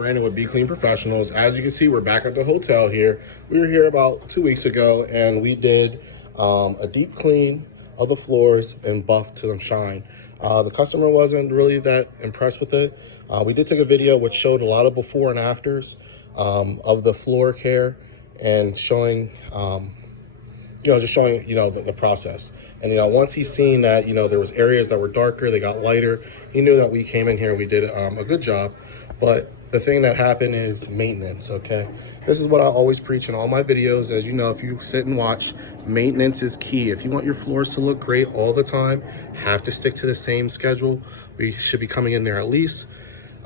Brandon with Be Clean Professionals. As you can see, we're back at the hotel here. We were here about 2 weeks ago, and we did a deep clean of the floors and buff to them shine. The customer wasn't really that impressed with it. We did take a video which showed a lot of before and afters of the floor care and showing, just showing, the process. And, once he's seen that, there was areas that were darker, they got lighter, he knew that we came in here, we did a good job. But the thing that happened is maintenance, okay? This is what I always preach in all my videos. As you know, if you sit and watch, maintenance is key. If you want your floors to look great all the time, have to stick to the same schedule. We should be coming in there at least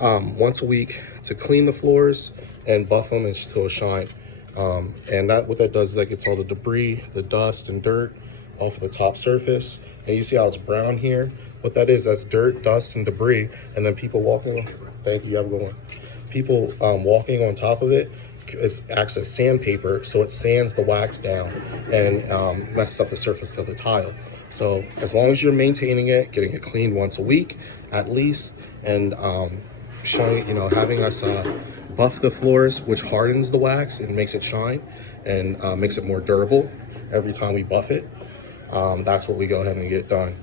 once a week to clean the floors and buff them until shine. And what that does is that gets all the debris, the dust and dirt off of the top surface. And you see how it's brown here? What that is, that's dirt, dust, and debris. And then people walking, thank you, have a good one. People walking on top of it, it acts as sandpaper, so it sands the wax down and messes up the surface of the tile. So as long as you're maintaining it, getting it cleaned once a week at least, and showing, having us buff the floors, which hardens the wax and makes it shine and makes it more durable every time we buff it. That's what we go ahead and get done.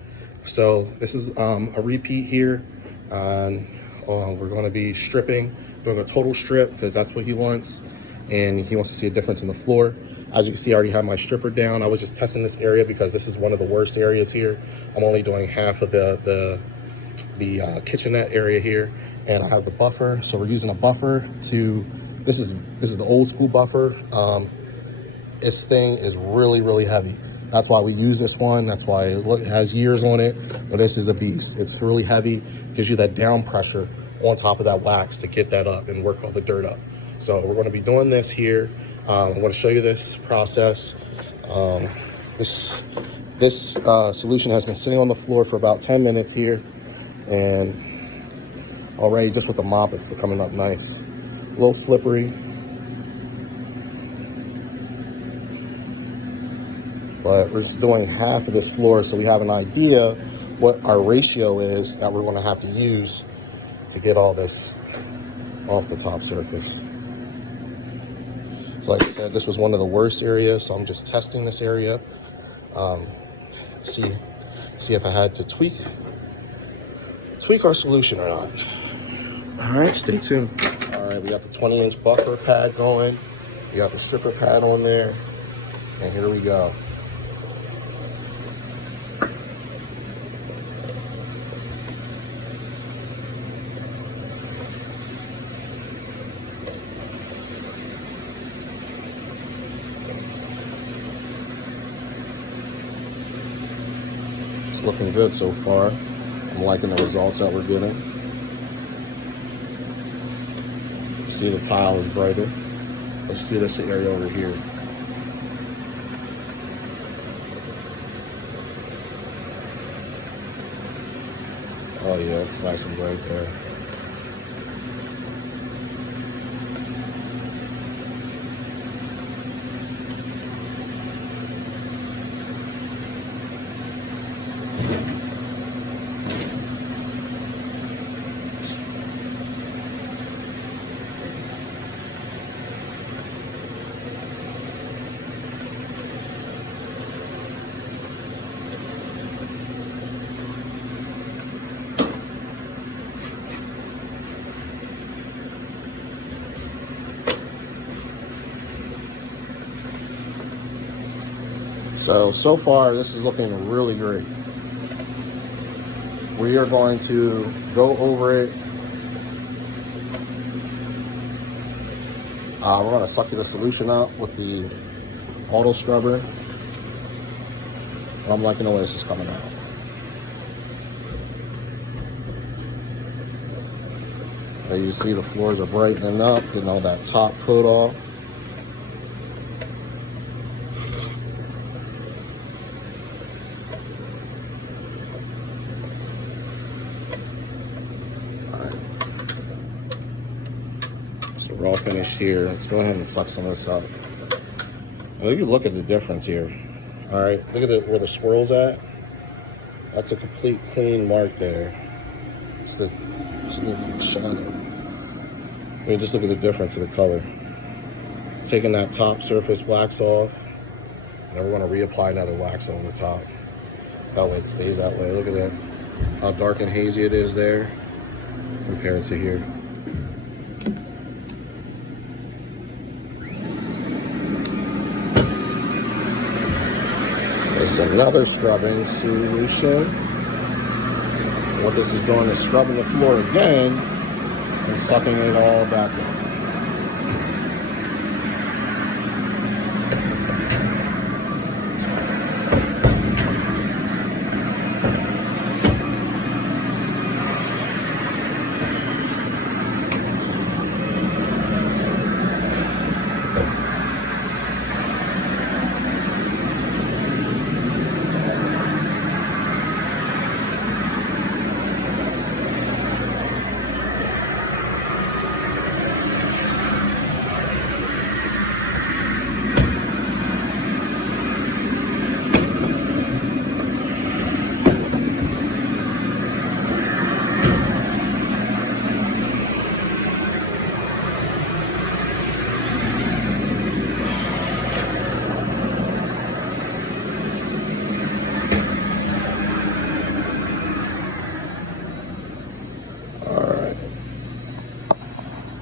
So this is a repeat here, and we're going to be stripping, doing a total strip because that's what he wants, and he wants to see a difference in the floor. As you can see, I already have my stripper down. I was just testing this area because this is one of the worst areas here. I'm only doing half of the kitchenette area here, and I have the buffer. So we're using a buffer to, this is the old school buffer. This thing is really heavy. That's why we use this one. That's why it has years on it, but this is a beast. It's really heavy, gives you that down pressure on top of that wax to get that up and work all the dirt up. So we're gonna be doing this here. I'm gonna show you this process. This solution has been sitting on the floor for about 10 minutes here, and already just with the mop, it's coming up nice. A little slippery, but we're just doing half of this floor so we have an idea what our ratio is that we're gonna have to use to get all this off the top surface. So like I said, this was one of the worst areas, so I'm just testing this area. See if I had to tweak our solution or not. All right, stay tuned. All right, we got the 20-inch buffer pad going. We got the stripper pad on there, and here we go. It's looking good so far. I'm liking the results that we're getting. See, the tile is brighter. Let's see this area over here. Oh yeah, it's nice and bright there. So far, this is looking really great. We are going to go over it. We're going to suck the solution out with the auto scrubber. I'm liking the way this is coming out. As you see, the floors are brightening up, getting all that top coat off. We're all finished here. Let's go ahead and suck some of this up. Well, you can look at the difference here. All right, look at where the swirl's at. That's a complete clean mark there. It's the shadow. I mean, just look at the difference in the color. It's taking that top surface wax off, and then we're going to reapply another wax over the top. That way it stays that way. Look at that, how dark and hazy it is there compared to here. This is another scrubbing solution. What this is doing is scrubbing the floor again and sucking it all back in.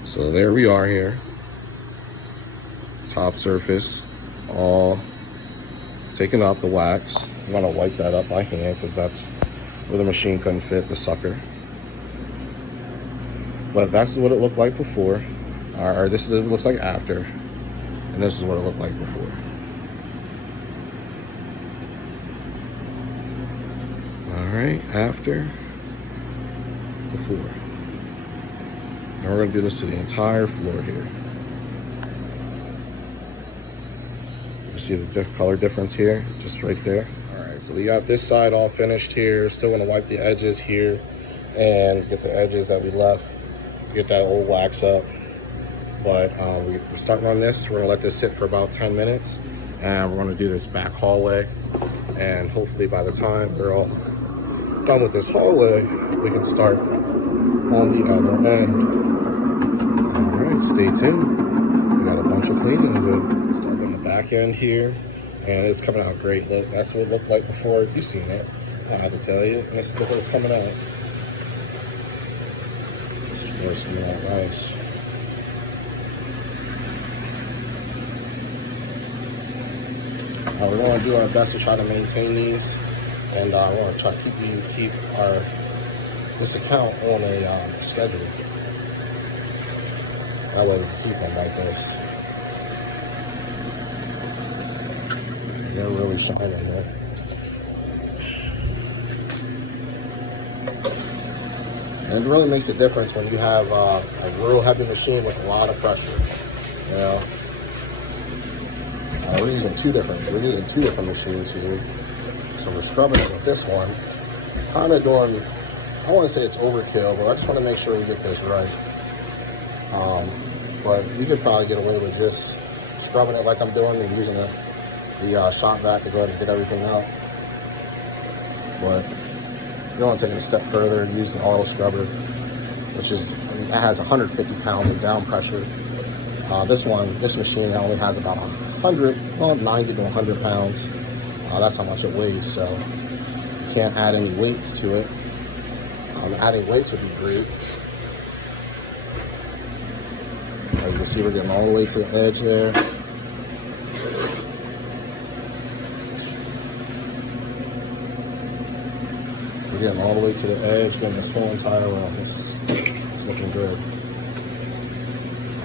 So there we are here. Top surface all taken out, the wax. I'm gonna wipe that up by hand because that's where the machine couldn't fit the sucker. But that's what it looked like before. Or this is what it looks like after. And this is what it looked like before. All right, after, before. Now we're gonna do this to the entire floor here. You see the color difference here, just right there. All right, so we got this side all finished here. Still gonna wipe the edges here and get the edges that we left, get that old wax up. But we're starting on this. We're gonna let this sit for about 10 minutes and we're gonna do this back hallway. And hopefully by the time we're all done with this hallway, we can start on the other end. All right, stay tuned. We got a bunch of cleaning to do. Start on the back end here, and it's coming out great. Look, that's what it looked like before. You've seen it. I don't have to tell you. And this is what it's coming out. It's coming out nice. We're going to do our best to try to maintain these, and we're going to try to keep this account on a schedule. That way we can keep them like this. They're really shining there. And it really makes a difference when you have a real heavy machine with a lot of pressure. You know, we're using two different machines here. So we're scrubbing it with this one. Kind of doing, I want to say it's overkill, but I just want to make sure we get this right. But you could probably get away with just scrubbing it like I'm doing and using the shop vac to go ahead and get everything out. But you want to take it a step further and use the auto scrubber, which is, that has 150 pounds of down pressure. This machine only has about 90 to 100 pounds. That's how much it weighs, so you can't add any weights to it. Adding weights would be great. As you can see, we're getting all the way to the edge there. We're getting all the way to the edge, getting this whole entire round. This is looking good.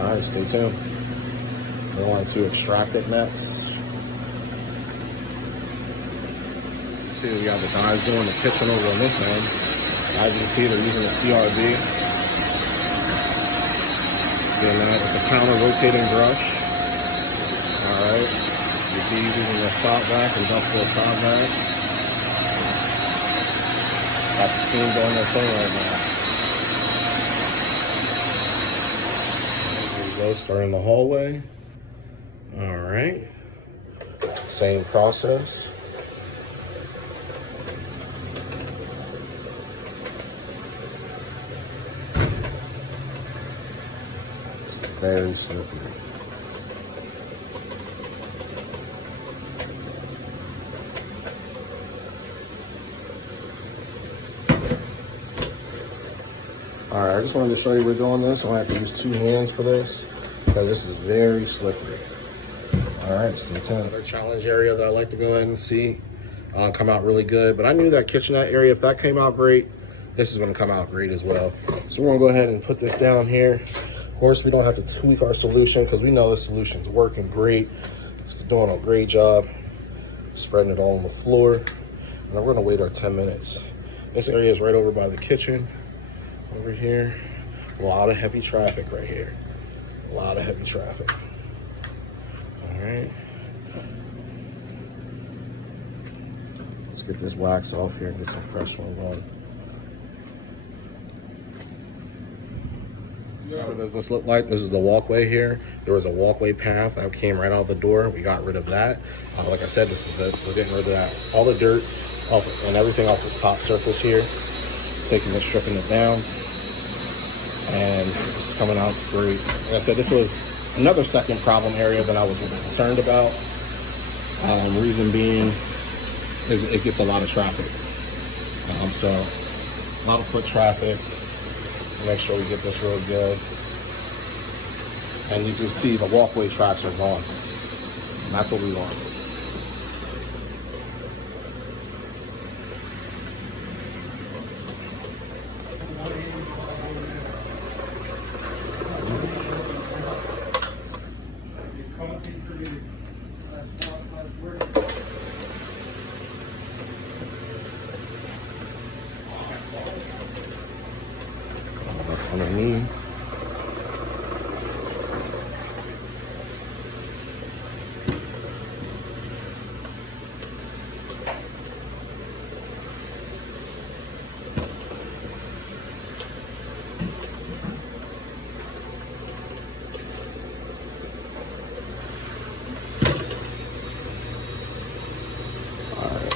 All right, stay tuned. We're going to extract it next. See, we got the guys doing the kitchen over on this end. As you can see, they're using a CRB. Again, it's a counter rotating brush. All right. You see, he's using the shop vac, industrial shop vac. Got the team doing their thing right now. There we go, starting the hallway. All right. Same process. very slippery. All right, I just wanted to show you we're doing this. I have to use 2 hands for this because this is very slippery. All right, stay tuned. Another challenge area that I like to go ahead and see come out really good. But I knew that kitchenette area, if that came out great, this is gonna come out great as well. So we're gonna go ahead and put this down here. Of course, we don't have to tweak our solution because we know the solution's working great. It's doing a great job spreading it all on the floor. And then we're gonna wait our 10 minutes. This area is right over by the kitchen. Over here, a lot of heavy traffic right here. A lot of heavy traffic. All right. Let's get this wax off here and get some fresh one going. What does this look like? This is the walkway here. There was a walkway path that came right out the door. We got rid of that. Like I said, we're getting rid of that. All the dirt off and everything off this top surface here. Taking it, stripping it down. And this is coming out great. Like I said, this was another second problem area that I was concerned about. Reason being is it gets a lot of traffic. So a lot of foot traffic. Make sure we get this real good. And you can see the walkway tracks are gone. And that's what we want. Underneath.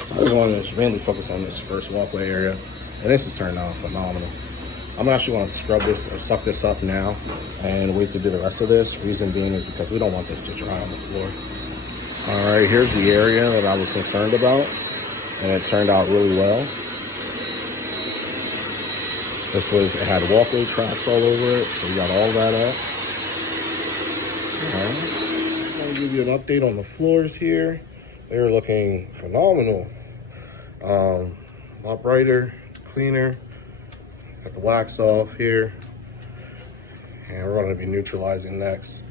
So I just wanted to mainly focus on this first walkway area, and this is turning out phenomenal. I'm actually going to scrub this or suck this up now and wait to do the rest of this. Reason being is because we don't want this to dry on the floor. All right, here's the area that I was concerned about, and it turned out really well. It had walkway tracks all over it, so we got all that up. All right. I'm going to give you an update on the floors here. They're looking phenomenal. A lot brighter, cleaner. Got the wax off here, and we're going to be neutralizing next.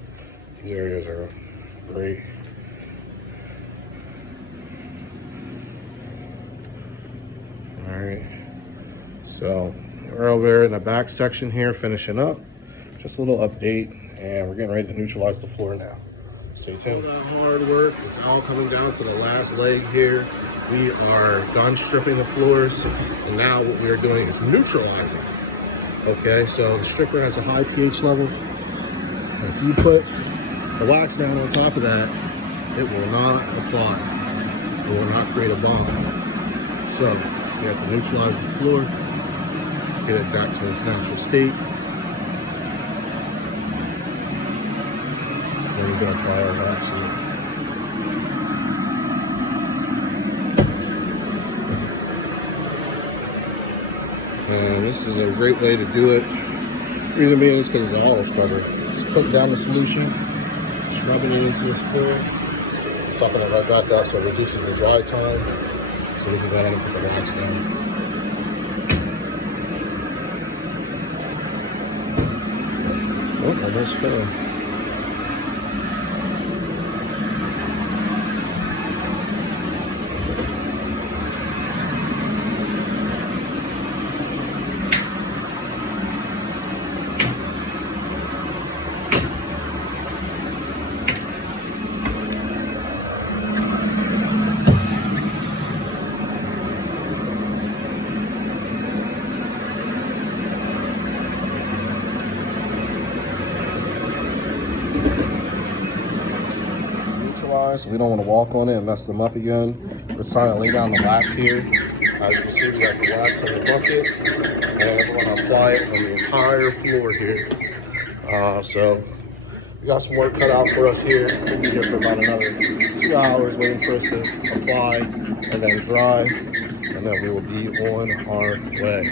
These areas are great. All right, so we're over there in the back section here finishing up. Just a little update, and we're getting ready to neutralize the floor now. Stay tuned. All that hard work is all coming down to the last leg here. We are done stripping the floors, and now what we are doing is neutralizing. Okay, so the stripper has a high pH level. And if you put the wax down on top of that, it will not apply. It will not create a bond. So you have to neutralize the floor, get it back to its natural state. Then we're going to apply our wax to it. And this is a great way to do it. Reason being is because it's all scrubber. Just putting down the solution, scrubbing it into this floor, sucking it right back up so it reduces the dry time. So we can go ahead and put the wax down. Oh, almost fell. So we don't want to walk on it and mess them up again. We're trying to lay down the wax here. As you can see, we got the wax in the bucket, and we're going to apply it on the entire floor here. So We got some work cut out for us here. We'll be here for about another 2 hours waiting for us to apply and then dry. And then we will be on our way.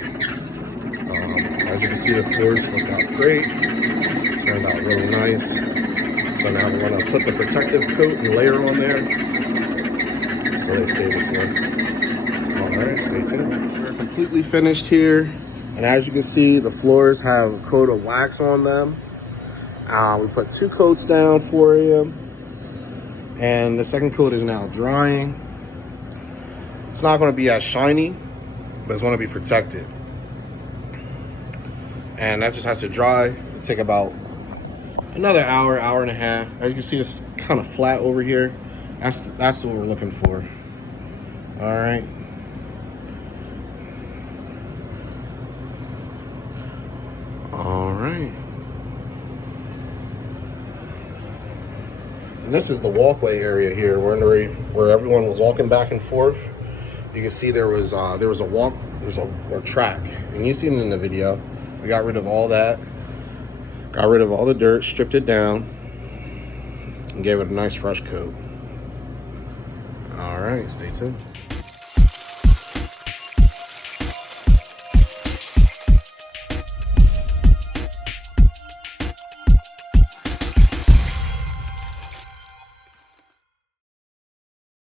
As you can see, the floors look out great. Turned out really nice. So now we're gonna put the protective coat and layer on there so they stay this way. All right, stay tuned. We're completely finished here. And as you can see, the floors have a coat of wax on them. We put 2 coats down for you. And the second coat is now drying. It's not gonna be as shiny, but it's gonna be protected. And that just has to dry. It'll take about another hour, hour and a half. As you can see, it's kind of flat over here. That's what we're looking for. All right. All right. And this is the walkway area here, where everyone was walking back and forth. You can see there was a track, and you seen it in the video. We got rid of all that, got rid of all the dirt, stripped it down, and gave it a nice fresh coat. All right, stay tuned.